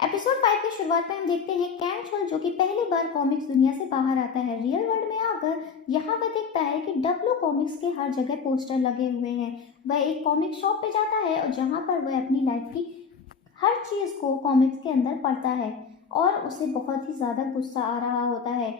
Episode 5 की शुरुआत में हम देखते हैं कैन चोल जो कि पहली बार कॉमिक्स दुनिया से बाहर आता है। रियल वर्ल्ड में आकर यहाँ वह देखता है कि डब्ल्यू कॉमिक्स के हर जगह पोस्टर लगे हुए हैं। वह एक कॉमिक शॉप पे जाता है और जहाँ पर वह अपनी लाइफ की हर चीज़ को कॉमिक्स के अंदर पढ़ता है और उसे बहुत ही ज़्यादा गुस्सा आ रहा होता है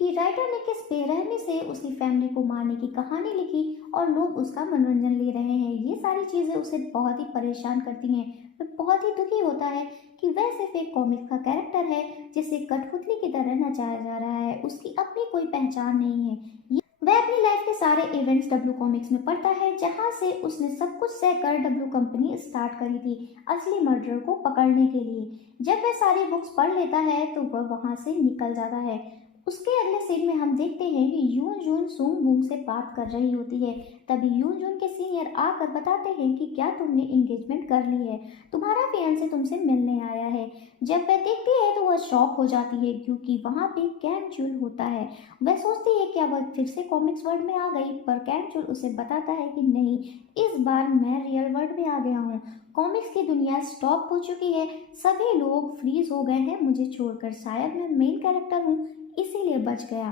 कि राइटर ने किस बेरहमी से उसकी फैमिली को मारने की कहानी लिखी और लोग उसका मनोरंजन ले रहे हैं। ये सारी चीज़ें उसे बहुत ही परेशान करती हैं। वह बहुत ही दुखी होता है कि वह सिर्फ एक कॉमिक का कैरेक्टर है जिसे कठपुतली की तरह नचाया जा रहा है। उसकी अपनी कोई पहचान नहीं है। वह अपनी लाइफ के सारे इवेंट्स डब्ल्यू कॉमिक्स में पढ़ता है जहां से उसने सब कुछ सहकर डब्ल्यू कंपनी स्टार्ट करी थी असली मर्डर को पकड़ने के लिए। जब वह सारी बुक्स पढ़ लेता है तो वह वहां से निकल जाता है। उसके अगले सीन में हम देखते हैं कि यून जून सूंग वूंग से बात कर रही होती है। तभी यून जून के सीनियर आकर बताते हैं कि क्या तुमने एंगेजमेंट कर ली है, तुम्हारा फियांसे तुमसे मिलने आया है। जब वह देखती है तो वह शॉक हो जाती है क्योंकि वहाँ पे कैन चुल होता है। वह सोचती है क्या वह फिर से कॉमिक्स वर्ल्ड में आ गई, पर कैन चुल उसे बताता है कि नहीं, इस बार मैं रियल वर्ल्ड में आ गया हूँ। कॉमिक्स की दुनिया स्टॉप हो चुकी है, सभी लोग फ्रीज हो गए हैं मुझे छोड़कर, शायद मैं मेन कैरेक्टर हूँ इसीलिए बच गया।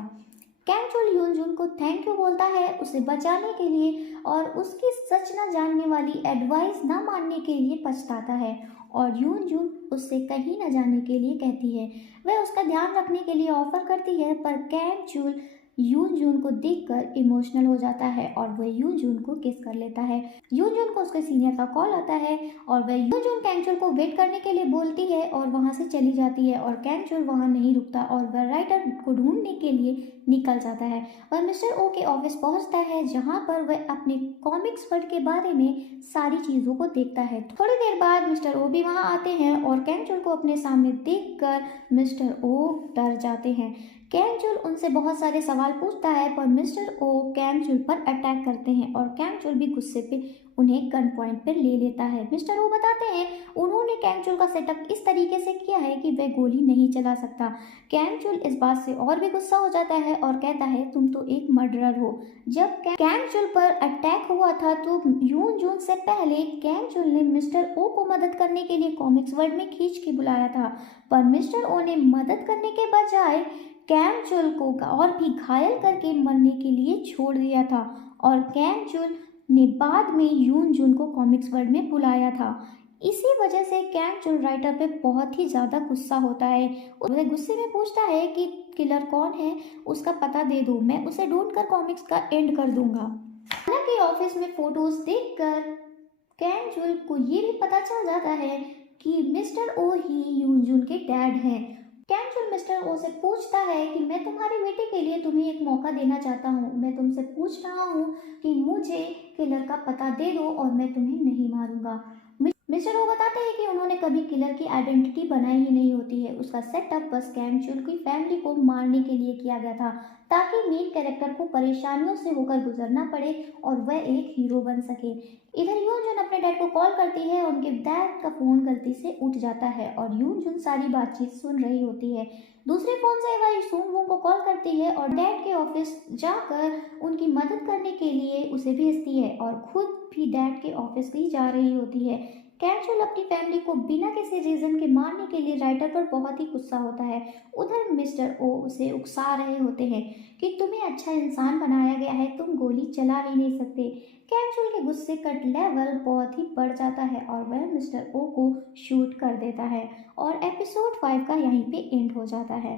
कैन चुल यून जून को थैंक यू बोलता है उसे बचाने के लिए और उसकी सच न जानने वाली एडवाइस न मानने के लिए पछताता है और यून जून उससे कहीं न जाने के लिए कहती है। वह उसका ध्यान रखने के लिए ऑफर करती है पर कैन चुल यून जून को देखकर इमोशनल हो जाता है और वह यून जून को किस कर लेता है। यून जून को उसके सीनियर का कॉल आता है और वह यून जून कैन चुल को वेट करने के लिए बोलती है और वहां से चली जाती है और कैन चुल वहां नहीं रुकता और वह राइटर को ढूंढने के लिए निकल जाता है। वह मिस्टर ओ के ऑफिस पहुंचता है जहां पर वह अपने कॉमिक्स वर्ल्ड के बारे में सारी चीजों को देखता है। थोड़ी देर बाद मिस्टर ओ भी वहां आते हैं और कैन चुल को अपने सामने देखकर मिस्टर ओ डर जाते हैं। कैन चुल उनसे बहुत सारे सवाल पूछता है पर मिस्टर ओ कैन चुल पर अटैक करते हैं और कैन चुल भी गुस्से पे उन्हें गन पॉइंट पर ले लेता है। मिस्टर ओ बताते हैं उन्होंने कैन चुल का सेटअप इस तरीके से किया है कि वह गोली नहीं चला सकता। कैन चुल इस बात से और भी गुस्सा हो जाता है और कहता है तुम तो एक मर्डरर हो। जब कैन चुल पर अटैक हुआ था तो यून जून से पहले कैन चुल ने मिस्टर ओ को मदद करने के लिए कॉमिक्स वर्ल्ड में खींच के बुलाया था, पर मिस्टर ओ ने मदद करने के बजाय कैन चुल को और भी घायल करके मरने के लिए छोड़ दिया था और कैन चुल ने बाद में यून जून को कॉमिक्स वर्ल्ड में बुलाया था। इसी वजह से कैन चुल राइटर पे बहुत ही ज़्यादा गुस्सा होता है। वह गुस्से में पूछता है कि किलर कौन है, उसका पता दे दो, मैं उसे ढूंढकर कॉमिक्स का एंड कर दूंगा। हालांकि ऑफिस में फोटोज देखकर कैन चुल को ये भी पता चल जाता है कि मिस्टर ओ ही यून जून के डैड हैं। कैन चुल मिस्टर ओ से पूछता है कि मैं तुम्हारे बेटे के लिए तुम्हें एक मौका देना चाहता हूँ, मैं तुमसे पूछ रहा हूँ कि मुझे किलर का पता दे दो और मैं तुम्हें नहीं मारूंगा। मिस्टर ओ बताते हैं कि उन्होंने कभी किलर की आइडेंटिटी बनाई ही नहीं होती है, उसका सेटअप बस कैन चुल की फैमिली को मारने के लिए किया गया था ताकि मेन कैरेक्टर को परेशानियों से होकर गुजरना पड़े और वह एक हीरो बन सके। इधर यून जून अपने डैड को कॉल करती है, उनके डैड का फोन गलती से उठ जाता है और यून जून सारी बातचीत सुन रही होती है। दूसरे फोन से वह सूंग वूंग को कॉल करती है और डैड के ऑफिस जाकर उनकी मदद करने के लिए उसे भेजती है और खुद भी डैड के ऑफिस ही जा रही होती है। कैन चुल अपनी फैमिली को बिना किसी रीजन के मारने के लिए राइटर पर बहुत ही गुस्सा होता है। उधर मिस्टर ओ उसे उकसा रहे होते हैं कि तुम्हें अच्छा इंसान बनाया गया है, तुम गोली चला ही नहीं सकते। कैन चुल के गुस्से का लेवल बहुत ही बढ़ जाता है और वह मिस्टर ओ को शूट कर देता है और एपिसोड 5 का यहीं पे एंड हो जाता है।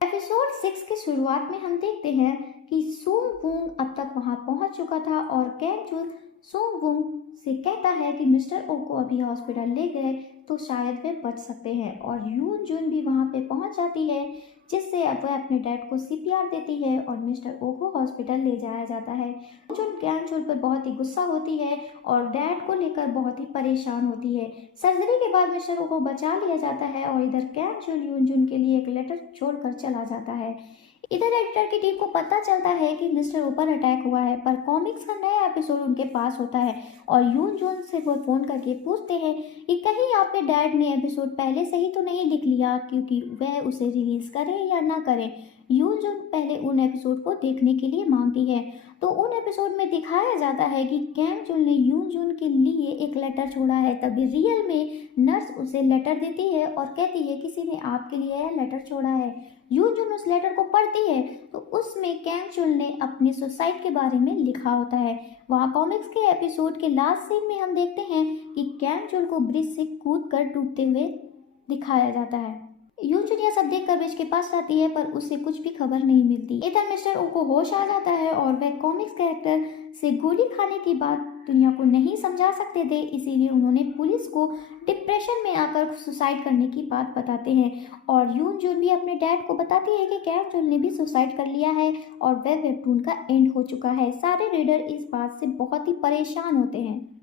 एपिसोड 6 की शुरुआत में हम देखते हैं कि सूंग वूंग अब तक वहां पहुंच चुका था और कैन चुल सूंग वूंग से कहता है कि मिस्टर ओ को अभी हॉस्पिटल ले गए तो शायद वे बच सकते हैं और यून जून भी वहां पे पहुंच जाती है जिससे अब वह अपने डैड को सीपीआर देती है और मिस्टर ओ को हॉस्पिटल ले जाया जाता है। जून कैन चुल पर बहुत ही गुस्सा होती है और डैड को लेकर बहुत ही परेशान होती है। सर्जरी के बाद मिस्टर ओ को बचा लिया जाता है और इधर कैन चुल यून जून के लिए एक लेटर छोड़कर चला जाता है। इधर एडिटर की टीम को पता चलता है कि मिस्टर ओ पर अटैक हुआ है, पर कॉमिक्स का नया एपिसोड उनके पास होता है और यून जून से वो फोन करके पूछते हैं कि कहीं आपके डैड ने एपिसोड पहले से ही तो नहीं लिख लिया क्योंकि वह उसे रिलीज करें या ना करें। यून जून पहले उन एपिसोड को देखने के लिए मांगती है। तो उन एपिसोड में दिखाया जाता है कि कैंग चुल ने यून जून के लिए एक लेटर छोड़ा है। तभी रियल में नर्स उसे लेटर देती है और कहती है किसी ने आपके लिए यह लेटर छोड़ा है। यून जून उस लेटर को पढ़ती है तो उसमें कैंग चुल ने अपने सुसाइड के बारे में लिखा होता है। वहाँ कॉमिक्स के एपिसोड के लास्ट सीन में हम देखते हैं कि कैंग चुल को ब्रिज से कूद कर डूबते हुए दिखाया जाता है। यून जून यह सब देखकर ब्रिज के पास जाती है पर उसे कुछ भी खबर नहीं मिलती। इधर मिस्टर ओ को होश आ जाता है और वह कॉमिक्स कैरेक्टर से गोली खाने की बात दुनिया को नहीं समझा सकते थे, इसीलिए उन्होंने पुलिस को डिप्रेशन में आकर सुसाइड करने की बात बताते हैं। और यून जून भी अपने डैड को बताती है कि कैंग चुल ने भी सुसाइड कर लिया है और वह वेबटून का एंड हो चुका है। सारे रीडर इस बात से बहुत ही परेशान होते हैं।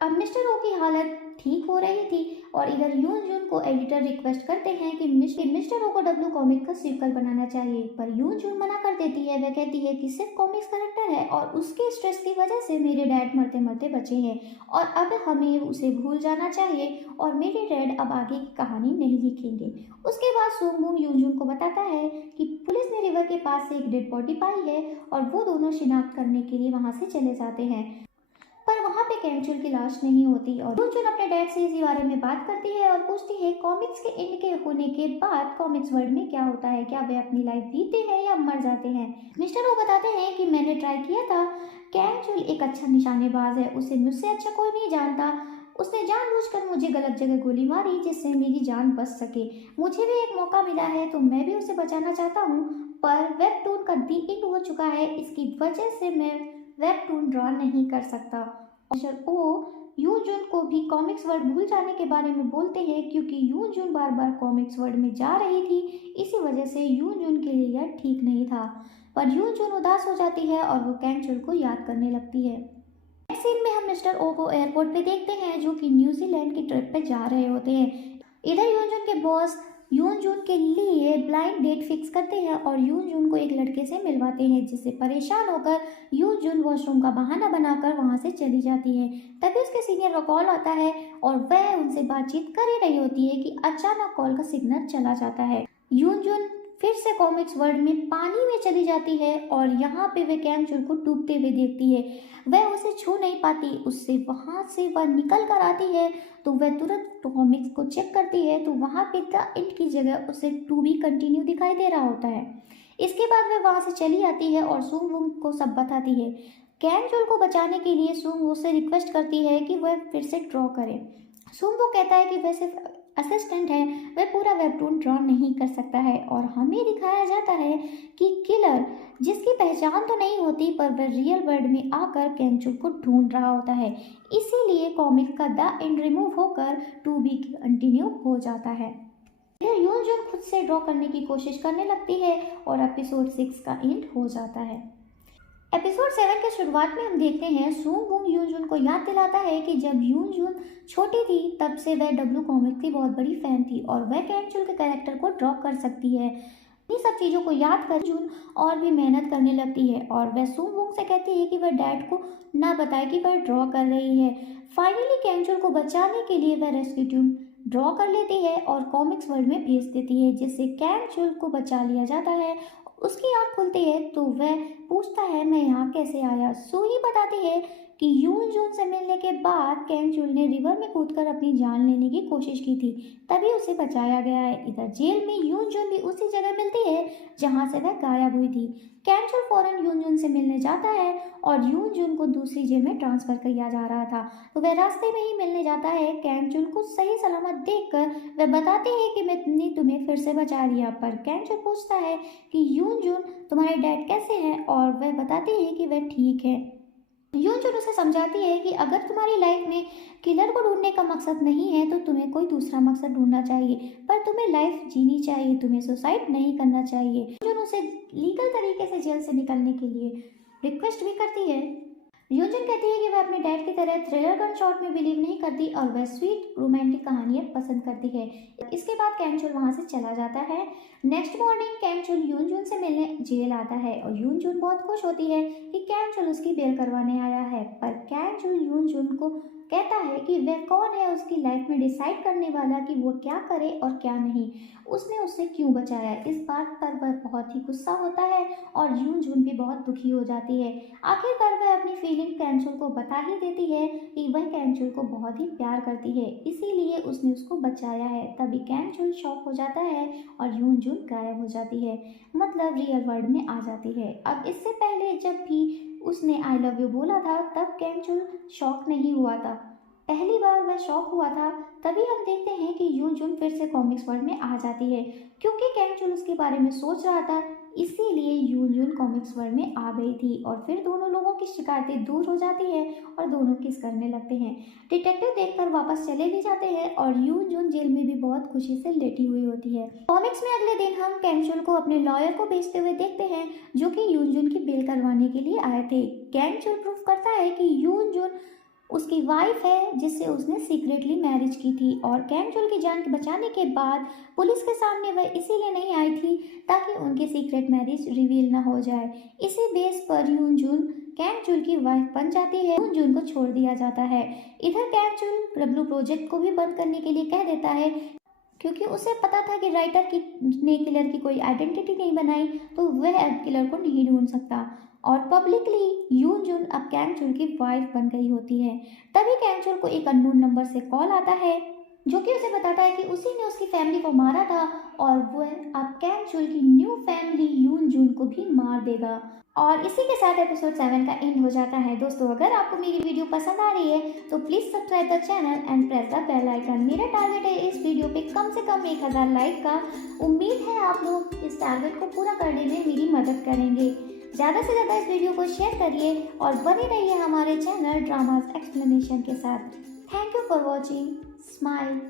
अब मिस्टर ओ की हालत ठीक हो रही थी और इधर यून जून को एडिटर रिक्वेस्ट करते हैं कि मिस्टर ओ को डब्ल्यू कॉमिक का सीक्वल बनाना चाहिए, पर यून जून मना कर देती है। वह कहती है कि सिर्फ कॉमिक्स कैरेक्टर है और उसके स्ट्रेस की वजह से मेरे डैड मरते मरते बचे हैं और अब हमें उसे भूल जाना चाहिए और मेरे डैड अब आगे की कहानी नहीं लिखेंगे। उसके बाद सूंग बूंग यून जून को बताता है कि पुलिस ने रिवर के पास से एक डेड बॉडी पाई है और वो दोनों शिनाख्त करने के लिए वहाँ से चले जाते हैं, पर वहाँ पे कैंग चुल की लाश नहीं होती। और यून जून अपने डैड से इसी बारे में बात करती है और पूछती है कॉमिक्स के एंड के होने के बाद कॉमिक्स वर्ल्ड में क्या होता है, क्या वे अपनी लाइफ जीते हैं या मर जाते हैं। मिस्टर ओ बताते हैं कि मैंने ट्राई किया था, कैंग चुल एक अच्छा निशानेबाज है, उसे मुझसे अच्छा कोई नहीं जानता। उसने जानबूझकर मुझे गलत जगह गोली मारी जिससे मेरी जान बच सके। मुझे भी एक मौका मिला है तो मैं भी उसे बचाना चाहता हूँ, पर वेबटून का दी एंड हो चुका है, इसकी वजह से मैं वेबटून ड्रॉ नहीं कर सकता। मिस्टर ओ यून जून को भी कॉमिक्स वर्ल्ड भूल जाने के बारे में बोलते हैं क्योंकि यून जून बार बार कॉमिक्स वर्ल्ड में जा रही थी, इसी वजह से यून जून के लिए यह ठीक नहीं था। पर यून जून उदास हो जाती है और वो कैंग चुल को याद करने लगती है। नेक्स्ट सीन में हम मिस्टर ओ को एयरपोर्ट पे देखते हैं जो कि न्यूजीलैंड की ट्रिप पे जा रहे होते हैं। इधर यून जून के बॉस यून जून के लिए ब्लाइंड डेट फिक्स करते हैं और यून जून को एक लड़के से मिलवाते हैं, जिससे परेशान होकर यून जून वॉशरूम का बहाना बनाकर वहां से चली जाती है। तभी उसके सीनियर का कॉल आता है और वह उनसे बातचीत कर ही रही होती है कि अचानक कॉल का सिग्नल चला जाता है। यून जून फिर से कॉमिक्स वर्ल्ड में पानी में चली जाती है और यहाँ पे वह कैंग चुल को डूबते हुए देखती है। वह उसे छू नहीं पाती, उससे वहाँ से वह निकल कर आती है तो वह तुरंत कॉमिक्स को चेक करती है तो वहाँ पे द एंड की जगह उसे टू बी कंटिन्यू दिखाई दे रहा होता है। इसके बाद वह वहाँ से चली आती है और सूंग वूंग को सब बताती है। कैंग चुल को बचाने के लिए सूंग उससे रिक्वेस्ट करती है कि वह फिर से ड्रॉ करे। सूंग वो कहता है कि वह सिर्फ असिस्टेंट है, वह पूरा वेबटून ड्रॉ नहीं कर सकता है। और हमें दिखाया जाता है कि किलर, जिसकी पहचान तो नहीं होती, पर वह रियल वर्ल्ड में आकर कैंग चुल को ढूंढ रहा होता है, इसीलिए कॉमिक का द एंड रिमूव होकर टू बी कंटिन्यू हो जाता है। यून जून खुद से ड्रॉ करने की कोशिश करने लगती है और एपिसोड 6 का एंड हो जाता है। एपिसोड 7 के शुरुआत में हम देखते हैं सूंग वूंग यून जून को याद दिलाता है कि जब यून जून छोटी थी तब से वह डब्ल्यू कॉमिक की बहुत बड़ी फैन थी और वह कैंग चुल के कैरेक्टर को ड्रॉ कर सकती है। इन सब चीज़ों को याद कर जून और भी मेहनत करने लगती है और वह सूंग वूंग से कहती है कि वह डैड को ना बताए कि वह ड्रॉ कर रही है। फाइनली कैंग चुल को बचाने के लिए वह रेस्क्यू टीम ड्रॉ कर लेती है और कॉमिक्स वर्ल्ड में भेज देती है, जिससे कैंग चुल को बचा लिया जाता है। उसकी आँख खुलती है तो वह पूछता है मैं यहाँ कैसे आया। सूही बताती है कि यून जून से मिलने के बाद कैंग चुल ने रिवर में कूदकर अपनी जान लेने की कोशिश की थी, तभी उसे बचाया गया है। इधर जेल में यून जून भी उसी जगह मिलती है जहाँ से वह गायब हुई थी। कैंग चुल फौरन यून जून से मिलने जाता है और यून जून को दूसरी जेल में ट्रांसफर किया जा रहा था, तो वह रास्ते में ही मिलने जाता है। कैंग चुल को सही सलामत देखकर वह बताते हैं कि मैंने तुम्हें फिर से बचा लिया, पर कैंग चुल पूछता है कि यून जून तुम्हारे डैड कैसे हैं और वह बताती है कि वह ठीक है। यून जून उसे समझाती है कि अगर तुम्हारी लाइफ में किलर को ढूंढने का मकसद नहीं है तो तुम्हें कोई दूसरा मकसद ढूंढना चाहिए, पर तुम्हें लाइफ जीनी चाहिए, तुम्हें सुसाइड नहीं करना चाहिए। यून उसे लीगल तरीके से जेल से निकलने के लिए रिक्वेस्ट भी करती है। यून जून कहती है कि वह अपने डैड की तरह थ्रिलर गन शॉट में बिलीव नहीं करती और वह स्वीट रोमांटिक कहानियाँ पसंद करती है। इसके बाद कैंग चुल वहाँ से चला जाता है। नेक्स्ट मॉर्निंग कैंग चुल यून जून से मिलने जेल आता है और यून जून बहुत खुश होती है कि कैंग चुल उसकी बेल करवाने आया है, पर कैंग चुल यून जून को कहता है कि वह कौन है उसकी लाइफ में डिसाइड करने वाला कि वो क्या करे और क्या नहीं, उसने उसे क्यों बचाया। इस बात पर वह बहुत ही गुस्सा होता है और यून जून भी बहुत दुखी हो जाती है। आखिरकार वह अपनी फीलिंग कैंचुल को बता ही देती है कि वह कैंचुल को बहुत ही प्यार करती है, इसीलिए उसने उसको बचाया है। तभी कैंचुल शॉक हो जाता है और यून जून गायब हो जाती है, मतलब रियल वर्ल्ड में आ जाती है। अब इससे पहले जब भी उसने आई लव यू बोला था तब कैंचुल शॉक नहीं हुआ था, पहली बार वह शॉक हुआ था। तभी हम देखते हैं कि यून जून फिर से कॉमिक्स वर्ल्ड में आ जाती है, क्योंकि कैंचुल उसके बारे में सोच रहा था, इसीलिए यून जून कॉमिक्स वर्ल्ड में आ गई थी। और फिर दोनों लोगों की शिकायतें दूर हो जाती है और दोनों किस करने लगते हैं। डिटेक्टिव देखकर वापस चले भी जाते हैं और यून जून जेल में भी बहुत खुशी से लेटी हुई होती है। कॉमिक्स में अगले दिन हम कैंचुल को अपने लॉयर को भेजते हुए देखते हैं, जो कि यून जून की बेल करवाने के लिए आए थे। कैंचुल प्रूफ करता है कि यून जून उसकी वाइफ है जिससे उसने सीक्रेटली मैरिज की थी, और कैंचुल की जान बचाने के बाद पुलिस के सामने वह इसीलिए नहीं आई थी ताकि उनकी सीक्रेट मैरिज रिवील ना हो जाए। इसी बेस पर यून जून कैंचुल की वाइफ बन जाती है, यून जून को छोड़ दिया जाता है। इधर कैंचुल डब्लू प्रोजेक्ट को भी बंद करने के लिए कह देता है, क्योंकि उसे पता था कि राइटर की ने किलर की कोई आइडेंटिटी नहीं बनाई तो वह अब किलर को नहीं ढूंढ सकता। और पब्लिकली यून जून अब कैंचुल की वाइफ बन गई होती है। तभी कैंचुल को एक अननोन नंबर से कॉल आता है, जो कि उसे बताता है कि उसी ने उसकी फैमिली को मारा था और वह अब कैंचुल की न्यू फैमिली यून जून को भी मार देगा। और इसी के साथ एपिसोड 7 का एंड हो जाता है। दोस्तों, अगर आपको मेरी वीडियो पसंद आ रही है तो please subscribe the channel and press the bell icon. मेरा टारगेट है इस वीडियो पे कम से कम 1000 लाइक का। उम्मीद है आप लोग इस टारगेट को पूरा करने में मेरी मदद करेंगे। ज़्यादा से ज़्यादा इस वीडियो को शेयर करिए और बने रहिए हमारे चैनल ड्रामास एक्सप्लेनेशन के साथ। Thank you for watching. Smile.